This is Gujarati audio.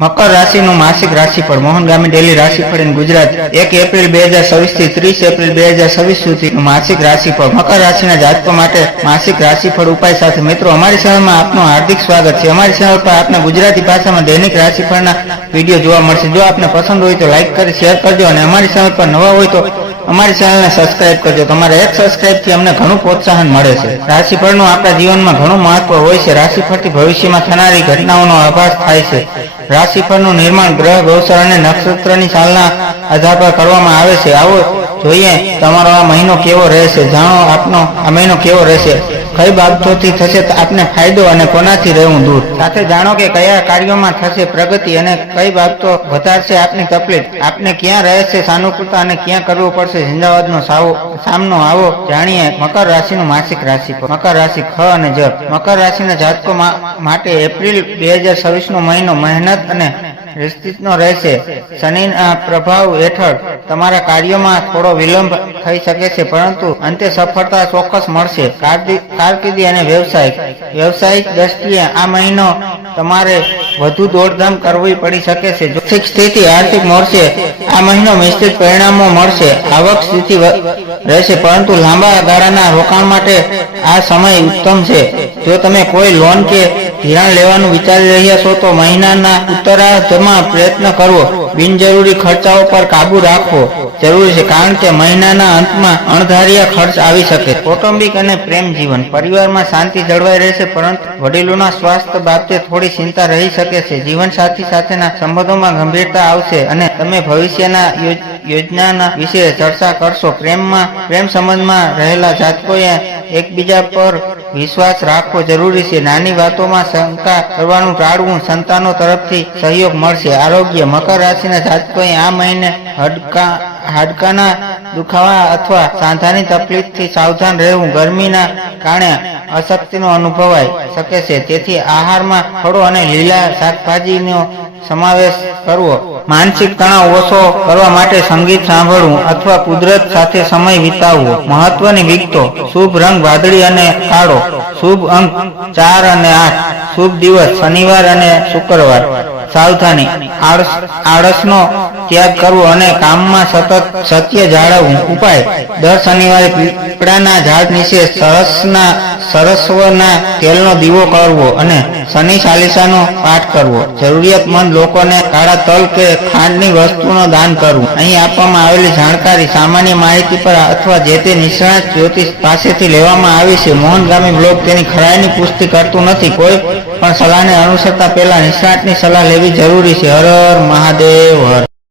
મકર રાશિનું માસિક રાશિફળ મોહનગામી ડેલી રાશિફળ ઇન ગુજરાત 1 એપ્રિલ 2026 થી 30 એપ્રિલ 2026 સુધીનું માસિક રાશિફળ મકર રાશિના જાતકો માટે માસિક રાશિફળ ઉપાય સાથે મિત્રો અમારી ચેનલમાં આપનું હાર્દિક સ્વાગત છે। અમારી ચેનલ પર આપને ગુજરાતી ભાષામાં દૈનિક રાશિફળના વિડીયો જોવા મળશે। જો આપને પસંદ હોય તો લાઈક કરી શેર કરજો અને અમારી ચેનલ પર નવા હોય તો અમારી ચેનલને સબસ્ક્રાઇબ કરજો। તમારા એક સબસ્ક્રાઇબથી અમને ઘણું પ્રોત્સાહન મળે છે। રાશિફળનું આપણા જીવનમાં ઘણું મહત્વ હોય છે। રાશિફળથી ભવિષ્યમાં થનારી ઘટનાઓનો આભાસ થાય છે। રાશિફળનું નિર્માણ ગ્રહ ગોચર અને નક્ષત્રની ચાલના આધાર પર કરવામાં આવે છે। આવો જોઈએ તમારો આ મહિનો કેવો રહેશે। જાણો આપનો આ મહિનો કેવો રહેશે, કઈ બાબતોથી થશે આપને ફાયદો અને કોનાથી રહેવું દૂર। સાથે જાણો કે કયા કાર્યોમાં થશે પ્રગતિ અને કઈ બાબતો વધારશે આપની તકલીફ। આપને ક્યાં રહેશે સાનુકૂળતા અને ક્યાં કરવું પડશે ઝંઝાવાતનો સામનો। આવો જાણીએ મકર રાશિનું માસિક રાશિફળ। મકર રાશિ ખ અને જ। મકર રાશિના જાતકો માટે એપ્રિલ 2026 નો મહિનો મહેનત અને નિશ્ચિતનો રહેશે। શનિના પ્રભાવ હેઠળ તમારા કાર્યોમાં થોડો વિલંબ થઈ શકે છે, પરંતુ અંતે સફળતા ચોક્કસ મળશે। કારકિર્દી અને વ્યવસાયિક દ્રષ્ટિએ આ મહિનો તમારે વધુ દોડધામ કરવી પડી શકે છે। આર્થિક સ્થિતિ આર્થિક મળશે। આ મહિનો મિશ્રિત પરિણામો મળશે। આવક સ્થિતિ રહેશે, પરંતુ લાંબા ગાળાના રોકાણ માટે આ સમય ઉત્તમ છે। જો તમે કોઈ લોન કે ધિરાણ લેવાનું વિચારી રહ્યા છો તો મહિનાના ઉત્તરાર્ધમાં પ્રયત્ન કરવો। બિનજરૂરી ખર્ચાઓ પર કાબુ રાખવો જરૂરી છે, કારણ કે મહિનાના અંતમાં અણધાર્યા ખર્ચ આવી શકે। કૌટુંબિક અને પ્રેમ જીવન પરિવારમાં શાંતિ જળવાઈ રહેશે, પરંતુ વડીલોના સ્વાસ્થ્ય બાબતે થોડી ચિંતા રહી શકે છે। જીવનસાથી સાથેના સંબંધોમાં ગંભીરતા આવશે અને તમે ભવિષ્યના યોજનાના વિશે ચર્ચા કરશો। પ્રેમ સંબંધમાં રહેલા જાતકોએ એકબીજા પર વિશ્વાસ રાખવો જરૂરી છે। નાની વાતોમાં શંકા કરવાનું ટાળવું। સંતાનો તરફથી સહયોગ મળશે। આરોગ્ય મકર રાશિના જાતકોએ આ મહિને હાડકાના દુખાવા અથવા સાંધાની તકલીફથી સાવધાન રહેવું। ગરમીના કારણે અશક્તિનો અનુભવાઈ શકે છે, તેથી આહારમાં ફળો અને લીલા શાકભાજીનો સમાવેશ કરવો। માનસિક તણાવ ઓછો કરવા માટે સંગીત સાંભળવું અથવા કુદરત સાથે સમય વિતાવવો। મહત્વની વિગતો: શુભ રંગ વાદળી અને કાળો, શુભ અંક 4 અને 8, શુભ દિવસ શનિવાર અને શુક્રવાર। સાવધાની: આળસનો ત્યાગ કરવો અને કામમાં સતત સત્ય જાળવવું। ઉપાય: દર શનિવારે પીપળાના ઝાડ નીચે સરસવના તેલનો દીવો કરવો અને શનિ ચાલીસાનો પાઠ કરવો। જરૂરિયાતમંદ લોકોને કાળા તલ કે ખાંડની વસ્તુનો દાન કરવું। અહીં આપવામાં આવેલી જાણકારી સામાન્ય માહિતી પર અથવા જે તે નિષ્ણાત જ્યોતિષ પાસેથી લેવામાં આવી છે। મોહનગામી બ્લોગ તેની ખરાઈની પુષ્ટિ કરતું નથી। કોઈ પણ સલાહને અનુસરતા પહેલા નિષ્ણાતની સલાહ લેવી જરૂરી છે। હર હર મહાદેવ।